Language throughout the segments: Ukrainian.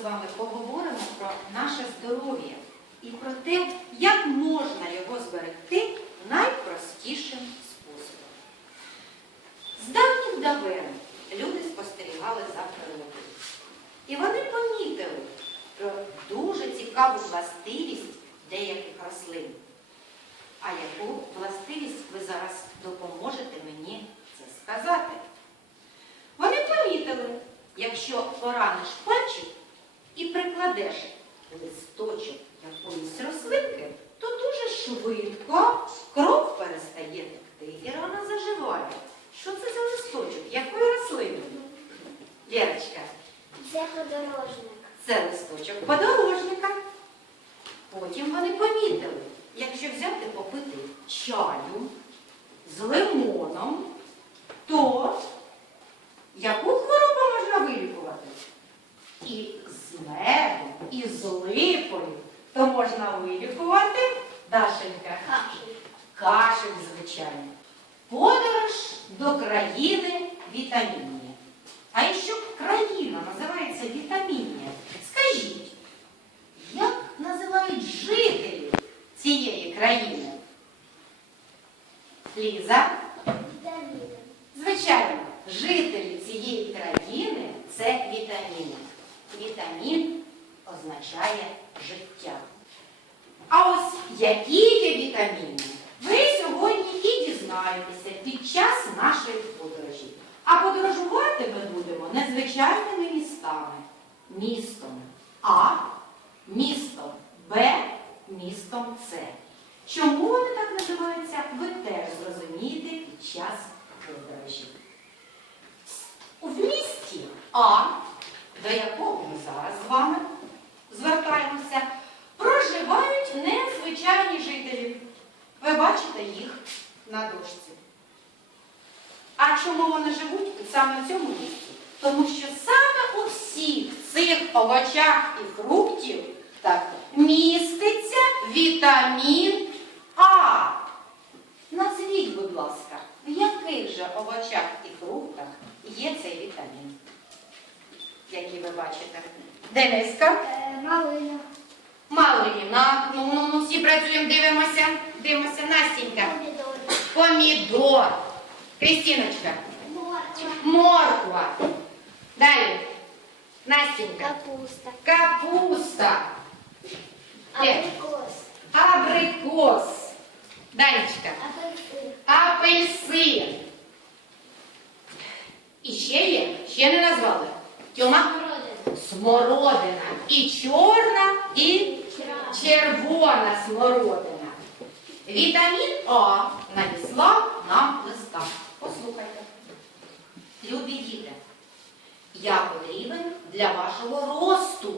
з вами поговоримо про наше здоров'я і про те, як можна його зберегти найпростішим способом. З давніх давен люди спостерігали за природою. І вони помітили про дуже цікаву властивість деяких рослин. А яку властивість ви зараз допоможете мені це сказати? Вони помітили, якщо пораниш пальчик і прикладеш листочок якоїсь рослинки, то дуже швидко кров перестає текти і рана заживає. Що це за листочок? Якої рослини? Лєрочка, Це подорожник. це листочок подорожника. Потім вони помітили, якщо взяти попити чаю з лимоном, то яку хворобу можна вилікувати? І з медом, і з липою, то можна вилікувати Дашенька. Кашель. Кашель, звичайно. Подорож до країни вітамінні. А якщо країна називається вітаміння, скажіть, як називають жителів цієї країни? Ліза? Вітаміни. Звичайно, жителі цієї країни це вітаміни. Вітамін означає життя. Які є вітаміни, ви сьогодні і дізнаєтеся під час нашої подорожі. А подорожувати ми будемо незвичайними містами. Містом А, містом Б, містом С. Чому вони так називаються, ви теж зрозумієте під час подорожі. У місті А, до якого ми зараз з вами звертаємося, незвичайні жителі. Ви бачите їх на дошці. А чому вони живуть саме в цьому місці? Тому що саме у всіх цих овочах і фруктів так, міститься вітамін А. Назвіть, будь ласка, в яких же овочах і фруктах є цей вітамін? Який ви бачите? Дениска? Малина. Малина. Ну, ну, ну, всі працюємо, дивимося. Дивимося. Настінька. Помідор. Крістіночка. Морква. Морква. Далі. Настінька. Капуста. Капуста. Абрикос. Абрикос. Данечка. Апельсин. Апельсин. І ще є, ще не назвали. Тьома? Смородина. Смородина. І чорна, і червона смородина. Вітамін А надіслав нам листа. Послухайте. Любі діти, я потрібен для вашого росту,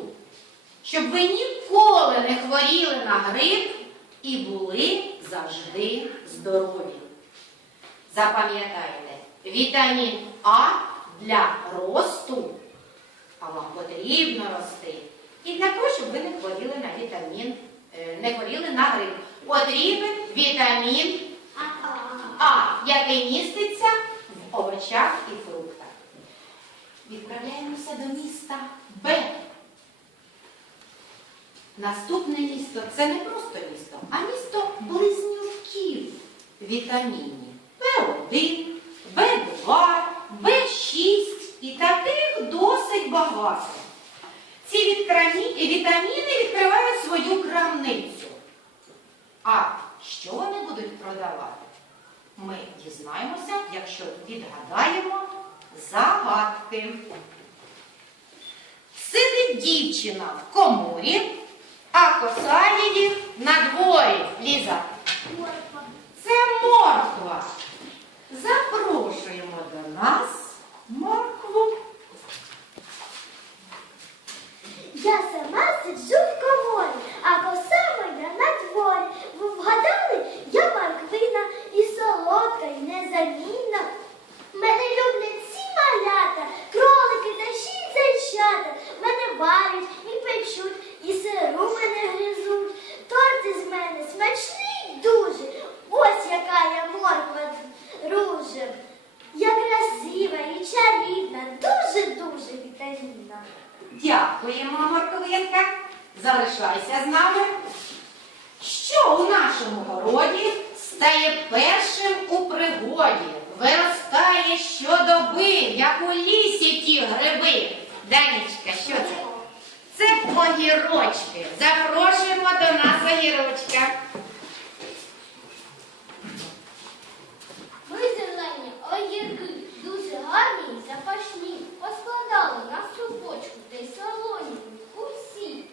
щоб ви ніколи не хворіли на грип і були завжди здорові. Запам'ятайте, вітамін А для росту, а вам потрібно рости. І також, щоб ви не хворіли на вітамін, е, не хворіли на грип. Потрібен вітамін А, який міститься в овочах і фруктах. Відправляємося до міста Б. Наступне місто це не просто місто, а місто близнюків вітамінів. Б1, Б2, Б6 і таких досить багато. Ці відкрамі- вітаміни відкривають свою крамницю. А що вони будуть продавати? Ми дізнаємося, якщо відгадаємо загадки. Сидить дівчина в коморі, а коса її на дворі. Ліза, це морква. Запрошуємо до нас моркву. Я сама сиджу в коморі, а коса моя на дворі. Ви вгадали, я морквина і солодка, і незамінна. Мене люблять всі малята, кролики та ще й зайчата. Мене варять і печуть, і сиру мене гризуть. Торти з мене смачний дуже. Ось яка я морква руже. Я красива і чарівна, дуже-дуже вітамінна. Дякуємо, морковинка. Залишайся з нами. Що у нашому городі стає першим у пригоді? Виростає щодоби, як у лісі ті гриби. Данечка, що це? Це огірочки. Запрошуємо до нас огірочка. Ми зелені огірки, дуже гарні і запашні. Поскладали на супочку та й солоні усі.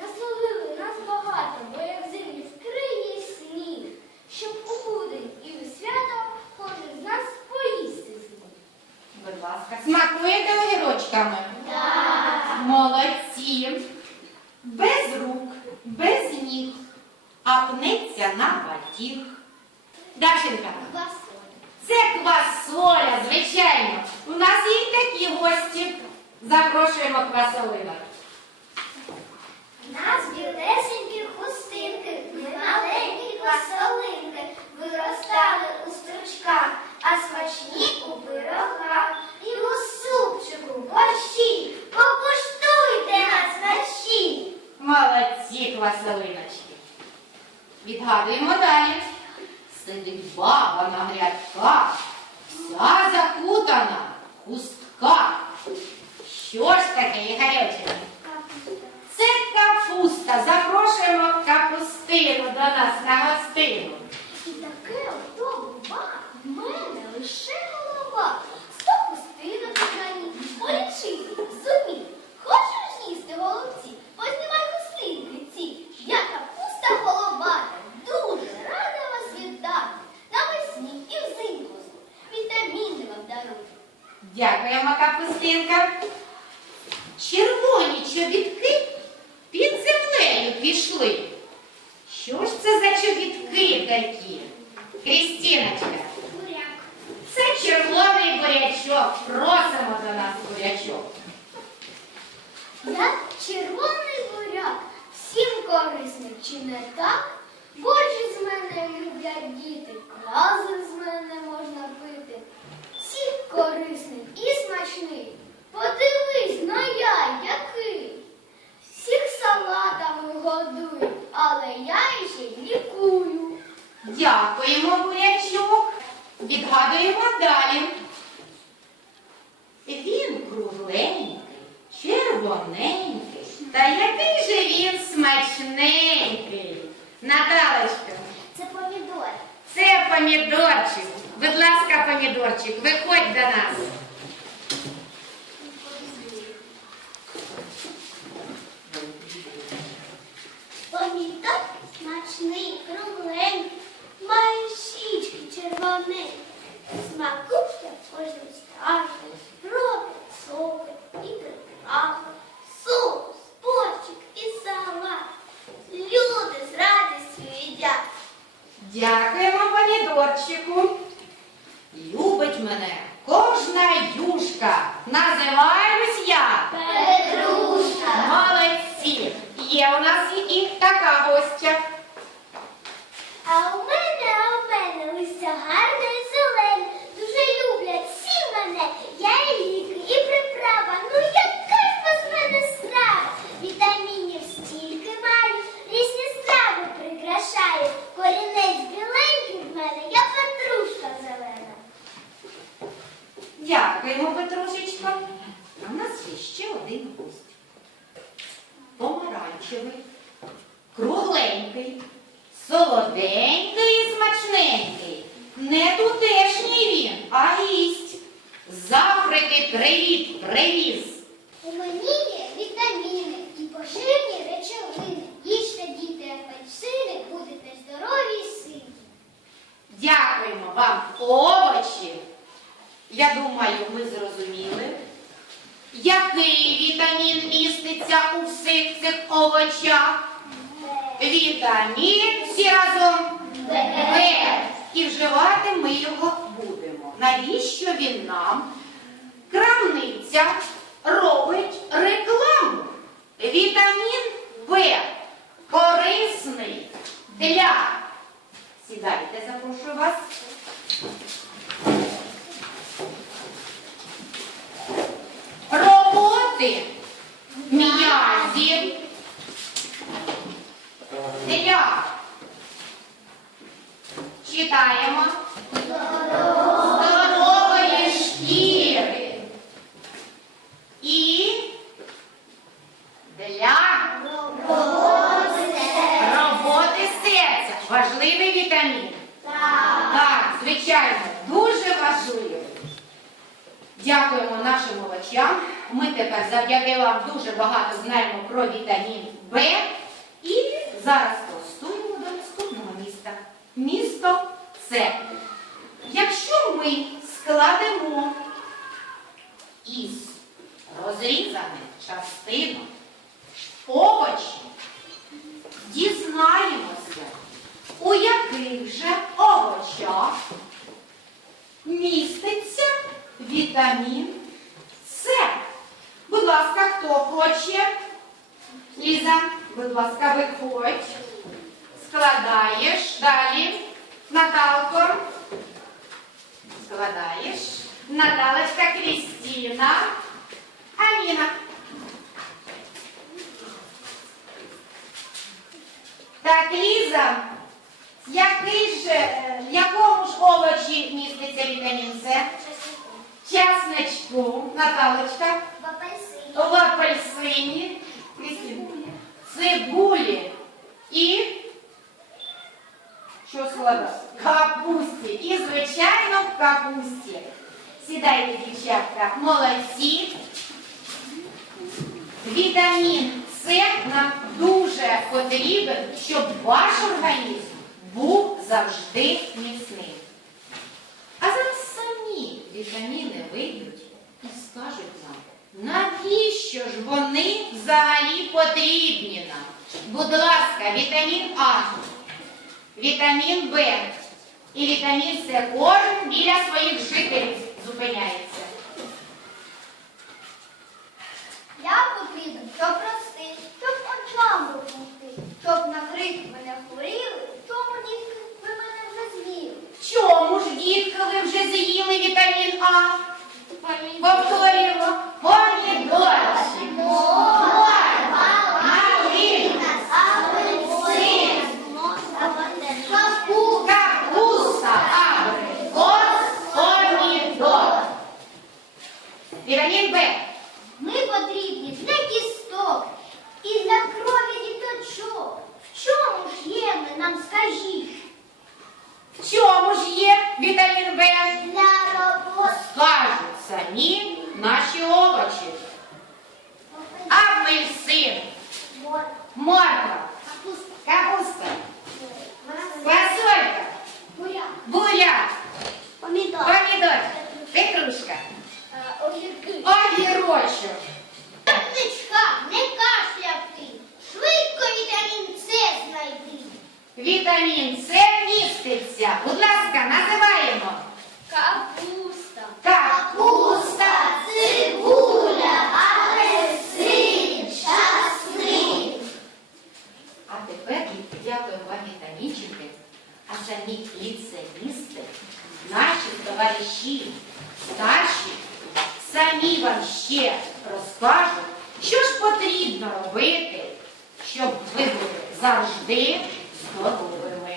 Насолили нас багато, бо як зимі вкриє сніг, щоб у будень і у свято кожен з нас поїсти зміг. Будь ласка, смакуєте огірочками? Молодці. Без рук, без ніг, а на батіг. Дашенька, Квасоль. це квасоля, звичайно. У нас є й такі гості. Запрошуємо квасолина. Нас білесенькі хустинки, ми маленькі квасолинки, виростали у стручках, а смачні у пирогах і у супчику, борщі. Покуштуйте нас наші. Молодці квасолиночки. Відгадуємо далі. Сидить баба на грядках, вся закутана в хустках. Що ж таке, Ігорючина? Це капуста. Запрошуємо капустину до нас на гостину. І таке ото бува, в мене лише голова. Сто пустинок на ній, полічити, зумій. Хочеш їсти голубці? Познімай хустинки ці. Я капуста головата, дуже рада вас вітати. Навесні і взимку злу. Вітаміни вам дарую. Дякуємо, капустинка. Червоні чобітки під землею пішли. Що ж це за чобітки такі? Крістіночка, Буряк. це червоний бурячок. Просимо до нас бурячок. Я червоний буряк, всім корисний, чи не так? Борщ з мене люблять діти, крази з мене можна пити. Корисний і смачний. Подивись, на я який. Всіх салатами годую, але я ще лікую. Дякуємо, бурячок. Відгадуємо далі. Він кругленький, червоненький. Та який же він смачненький. Наталочка, Це помідор. це помідорчик. Будь ласка, помідорчик, виходь до нас. Помідор смачний, кругленький, має щічки червоненькі. Смакує кожен страшний, робить соки і приправи, соус, борщик і салат. Люди з радістю їдять. Дякуємо помідорчику. Любить мене кожна юшка. Називаюсь я. Петрушка. Молодці. Є у нас і така гостя. А у мене, а у мене усе гарне і зелене. Дуже люблять всі мене. Я і ліки, і приправа. Ну яка ж без мене страва? Вітамінів стільки маю, різні страви прикрашаю. Корінець біленький в мене, я петрушка зелена. Дякуємо, Петрушечко. А в нас є ще один гость. Помаранчевий, кругленький, солоденький і смачненький. Не тутешній він, а гість. З Африки привіт привіз. У мені є вітаміни і поживні речовини. Їжте, діти, апельсини, будете здорові і сильні. Дякуємо вам, овочі. Я думаю, ми зрозуміли, який вітамін міститься у всіх цих овочах. Вітамін всі разом Б. І вживати ми його будемо. Навіщо він нам? Крамниця робить рекламу. Вітамін Б корисний для. Сідайте, запрошую вас. Роботи м'язів для читаємо здорової шкіри і для роботи серця. Важливий вітамін. Так, звичайно, дуже важливий. Дякуємо нашим молодчам. Ми тепер завдяки вам дуже багато знаємо про вітамін В. І зараз простуємо до наступного міста. Місто С. Якщо ми складемо із розрізаних частинок овочі, дізнаємося, у яких же овочах міститься вітамін С. Будь ласка, хто хоче? Ліза, будь ласка, виходь. Складаєш. Далі. Наталко. Складаєш. Наталочка Крістіна. Аліна. Так, Ліза, який же, в якому ж овочі міститься вітамін С? Часничку, Наталочка, в апельсині, Крістіна, цибулі і що складати? Капусті. І, звичайно, в капусті. Сідайте, дівчатка, молодці. Вітамін С нам дуже потрібен, щоб ваш організм був завжди міцним. А зараз самі вітаміни вийдуть і скажуть нам, навіщо ж вони взагалі потрібні нам? Будь ласка, вітамін А, вітамін Б і вітамін С кожен біля своїх жителів зупиняється. вже з'їли вітамін А? Повторюємо. Помідорчик, морква, малина, апельсин, капуста, абрикос, помідор. Вітамін Б. Ми потрібні для кісток і для крові діточок. В чому ж є ми нам скажіть? В вітамін роботи. Скажуть самі наші овочі. Апельсин, морква, Капуста. капуста, фасолька, Буряк. Помідор. петрушка, огірочок. П'ятничка, не кашляти. Швидко вітамін С знайти. Вітамін С міститься. Будь ласка, називаємо. Капуста. Капуста, цибуля, апельсин, часник. А тепер дякую вам вітамінчики, а самі ліцеїсти, наші товариші, старші, самі вам ще розкажуть, що ж потрібно робити, щоб ви були завжди здоровими.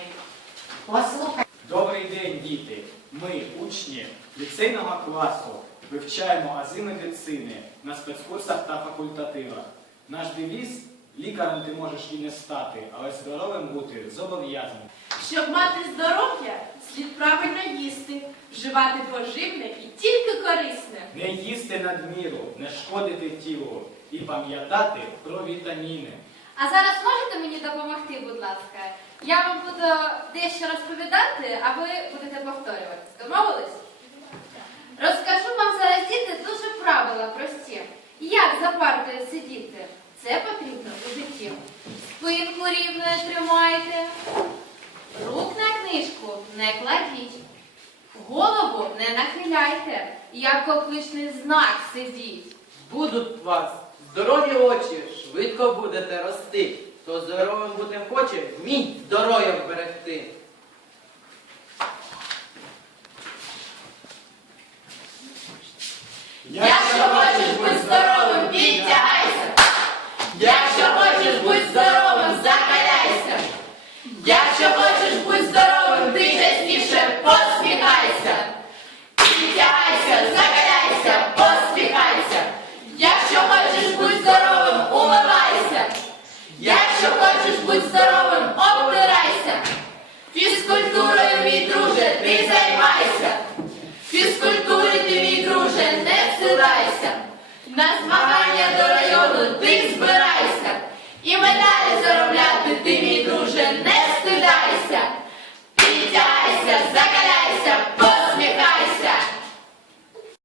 Послухайте. Добрий день, діти! Ми, учні ліцейного класу, вивчаємо ази медицини на спецкурсах та факультативах. Наш девіз лікарем ти можеш і не стати, але здоровим бути зобов'язаний. Щоб мати здоров'я, слід правильно їсти, вживати поживне і тільки корисне. Не їсти надміру, не шкодити тілу і пам'ятати про вітаміни. А зараз можете мені допомогти, будь ласка? Я вам буду дещо розповідати, а ви будете повторювати. Домовились? Розкажу вам зараз, діти, дуже правила прості. Як за партою сидіти? Це потрібно у житті. Спинку рівною тримайте, рук на книжку не кладіть, голову не нахиляйте, як окличний знак сидіть. Будуть вас Здорові очі швидко будете рости, то здоровим бути хоче, мій здоров'ям берегти. Якщо хочеш бути здоровим, відтягайся. Якщо хочеш бути здоровим, закаляйся. Якщо хочеш бути здоровим, ти частіше посміхайся. Відтягайся, закаляйся.